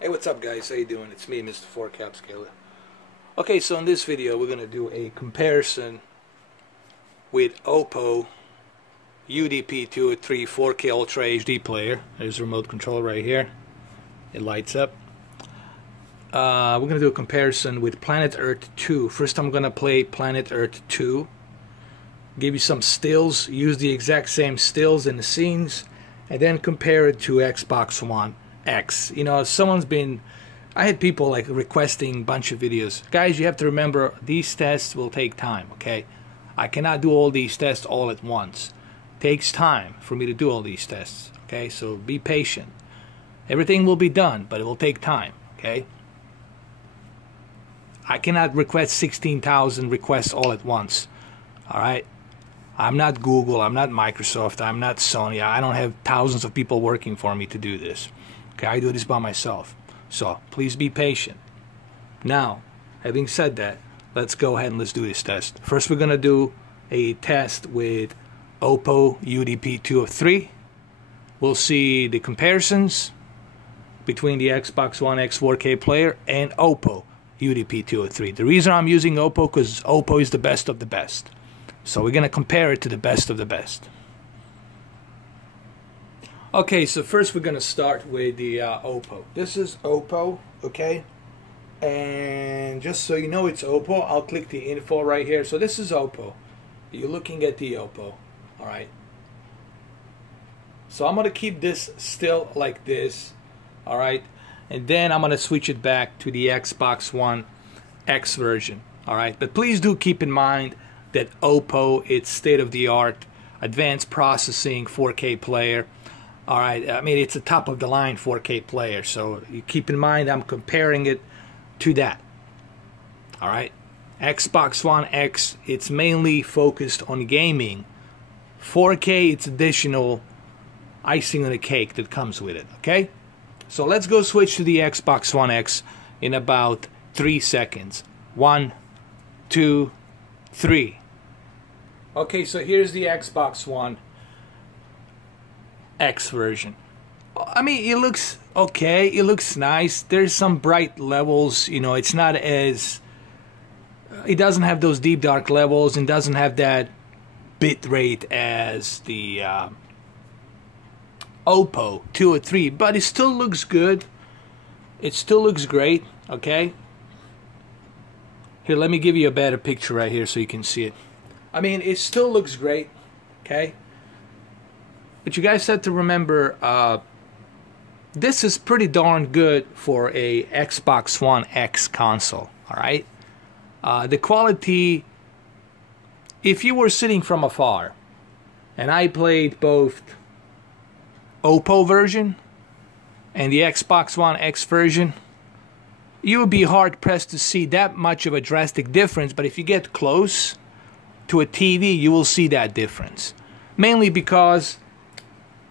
Hey, what's up guys? How you doing? It's me, Mr. 4Cap Scaler. Okay, so in this video we're gonna do a comparison with OPPO UDP 203 4K Ultra HD player. There's a remote control right here. It lights up. We're gonna do a comparison with Planet Earth 2. First I'm gonna play Planet Earth 2. Give you some stills, use the exact same stills in the scenes, and then compare it to Xbox One X. You know, I had people like requesting a bunch of videos. Guys, you have to remember these tests will take time, okay? I cannot do all these tests all at once. It takes time for me to do all these tests, okay? So be patient. Everything will be done, but it will take time, okay? I cannot request 16,000 requests all at once, all right? I'm not Google, I'm not Microsoft, I'm not Sony. I don't have thousands of people working for me to do this. Okay, I do this by myself. So please be patient. Now, having said that, let's go ahead and let's do this test. First we're gonna do a test with OPPO UDP 203. We'll see the comparisons between the Xbox One X 4K player and OPPO UDP 203. The reason I'm using OPPO because OPPO is the best of the best. So we're gonna compare it to the best of the best. Okay, so first we're gonna start with the OPPO. This is OPPO, okay? And just so you know it's OPPO, I'll click the info right here. So this is OPPO. You're looking at the OPPO, all right? So I'm gonna keep this still like this, all right? And then I'm gonna switch it back to the Xbox One X version, all right? But please do keep in mind that OPPO, it's state-of-the-art, advanced processing 4K player. All right, I mean, it's a top-of-the-line 4K player, so you keep in mind I'm comparing it to that. All right, Xbox One X, it's mainly focused on gaming. 4K, it's additional icing on the cake that comes with it, okay? So let's go switch to the Xbox One X in about 3 seconds. 1, 2, 3. Okay, so here's the Xbox One X version. I mean, it looks okay, it looks nice. There's some bright levels, you know, it's not as, it doesn't have those deep dark levels and doesn't have that bit rate as the OPPO 203, but it still looks good. It still looks great, okay? Here, let me give you a better picture right here so you can see it. I mean, it still looks great, okay? But you guys have to remember, this is pretty darn good for a Xbox One X console, alright? The quality, if you were sitting from afar, and I played both OPPO version and the Xbox One X version, you would be hard-pressed to see that much of a drastic difference, but if you get close to a TV, you will see that difference. Mainly because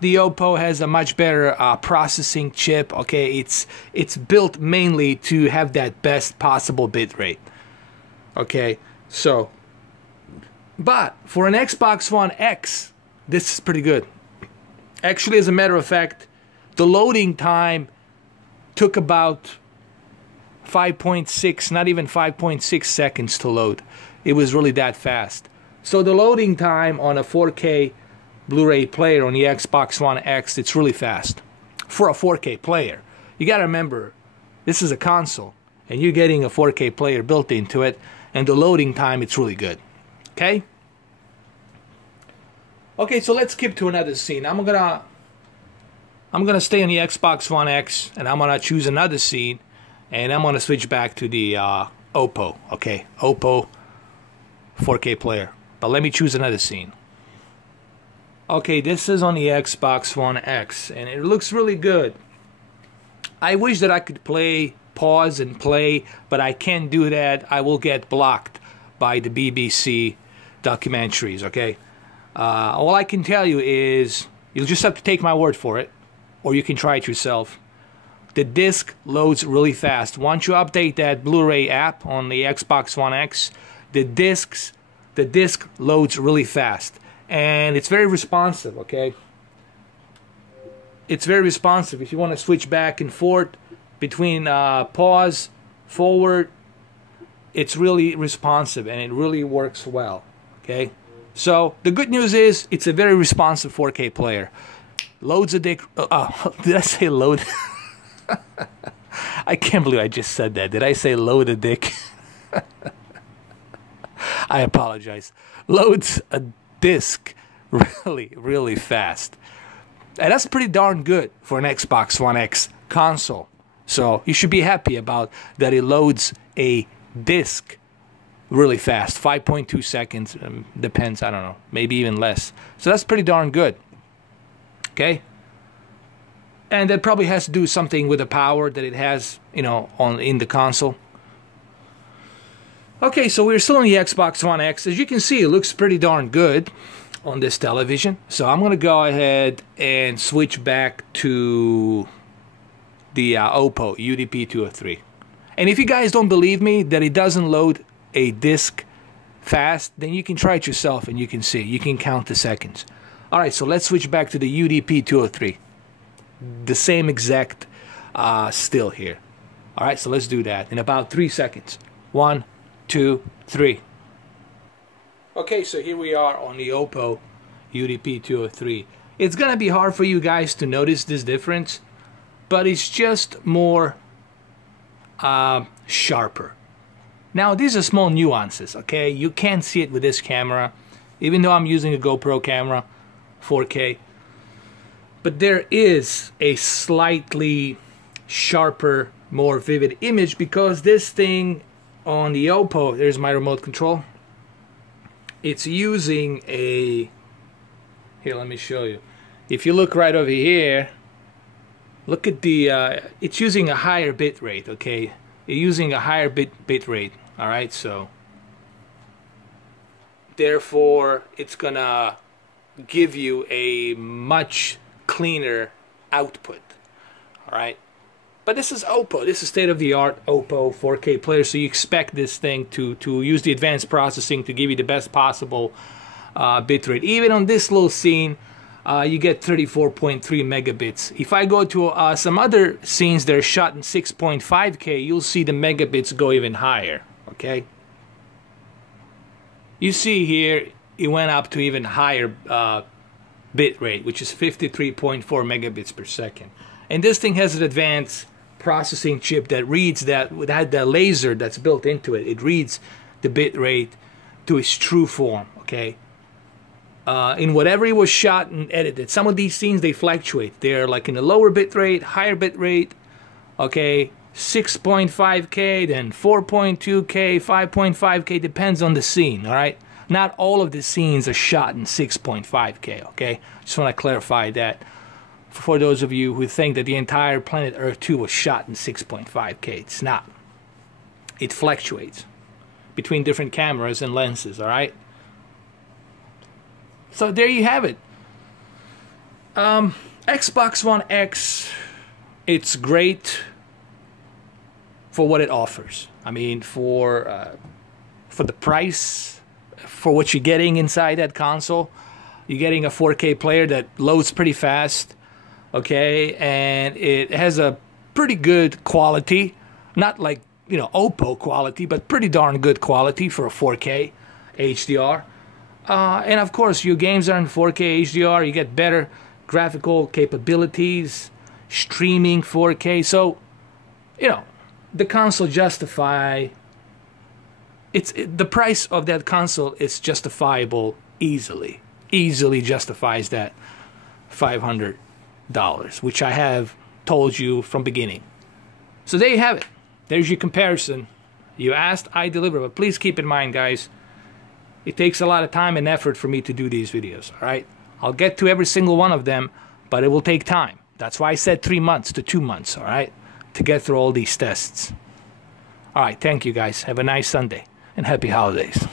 the OPPO has a much better processing chip. Okay, it's built mainly to have that best possible bitrate. Okay, so, but for an Xbox One X, this is pretty good. Actually, as a matter of fact, the loading time took about 5.6, not even 5.6 seconds to load. It was really that fast. So the loading time on a 4K Blu-ray player on the Xbox One X, it's really fast for a 4K player. You gotta remember, this is a console and you're getting a 4K player built into it, and the loading time, it's really good. Okay? Okay, so let's skip to another scene. I'm gonna stay on the Xbox One X and I'm gonna choose another scene, and I'm gonna switch back to the OPPO. Okay, OPPO 4K player. But let me choose another scene. Okay, this is on the Xbox One X, and it looks really good. I wish that I could pause and play, but I can't do that. I will get blocked by the BBC documentaries, okay? All I can tell you is, you'll just have to take my word for it, or you can try it yourself. The disc loads really fast. Once you update that Blu-ray app on the Xbox One X, the disc loads really fast. And it's very responsive, okay? It's very responsive. If you want to switch back and forth, between pause, forward, it's really responsive and it really works well. Okay, so the good news is it's a very responsive 4K player. Loads a dick. Did I say load? I can't believe I just said that. Did I say load a dick? I apologize. Loads a disc really, really fast. And that's pretty darn good for an Xbox One X console. So you should be happy about that. It loads a disc really fast, 5.2 seconds, depends, I don't know, maybe even less. So that's pretty darn good. Okay, and that probably has to do something with the power that it has, you know, in the console. Okay, so we're still on the Xbox One X. As you can see, it looks pretty darn good on this television. So I'm gonna go ahead and switch back to the OPPO UDP 203. And if you guys don't believe me that it doesn't load a disc fast, then you can try it yourself and you can see. You can count the seconds. Alright, so let's switch back to the UDP 203. The same exact still here. Alright, so let's do that in about 3 seconds. 1, 2, 3. Okay, so here we are on the OPPO UDP 203. It's gonna be hard for you guys to notice this difference, but it's just more sharper. Now, these are small nuances, okay? You can't see it with this camera, even though I'm using a GoPro camera, 4K. But there is a slightly sharper, more vivid image because this thing on the OPPO, there's my remote control. It's using a, here, let me show you. If you look right over here, look at the, it's using a higher bit rate, okay? You're using a higher bit rate, all right? So therefore it's gonna give you a much cleaner output, all right? But this is OPPO. This is state-of-the-art OPPO 4K player, so you expect this thing to use the advanced processing to give you the best possible bitrate. Even on this little scene, you get 34.3 megabits. If I go to some other scenes that are shot in 6.5K, you'll see the megabits go even higher, okay? You see here, it went up to even higher bit rate, which is 53.4 megabits per second. And this thing has an advanced processing chip that reads that, had that laser that's built into it. It reads the bit rate to its true form, okay? In whatever it was shot and edited. Some of these scenes, they fluctuate. They're like in the lower bit rate, higher bit rate, okay, 6.5K, then 4.2K, 5.5K, depends on the scene, all right? Not all of the scenes are shot in 6.5K, okay? Just want to clarify that for those of you who think that the entire Planet Earth 2 was shot in 6.5K. It's not. It fluctuates between different cameras and lenses, all right? So there you have it. Xbox One X, it's great for what it offers. I mean, for the price, for what you're getting inside that console. You're getting a 4K player that loads pretty fast, okay, and it has a pretty good quality. Not like, you know, OPPO quality, but pretty darn good quality for a 4K HDR. And of course, your games are in 4K HDR. You get better graphical capabilities, streaming 4K. So, you know, the console the price of that console is justifiable easily. Easily justifies that $500, which I have told you from beginning. So there you have it. There's your comparison. You asked, I deliver. But please keep in mind, guys, it takes a lot of time and effort for me to do these videos, all right? I'll get to every single one of them, but it will take time. That's why I said 3 months to 2 months, all right, to get through all these tests. All right, thank you, guys. Have a nice Sunday, and happy holidays.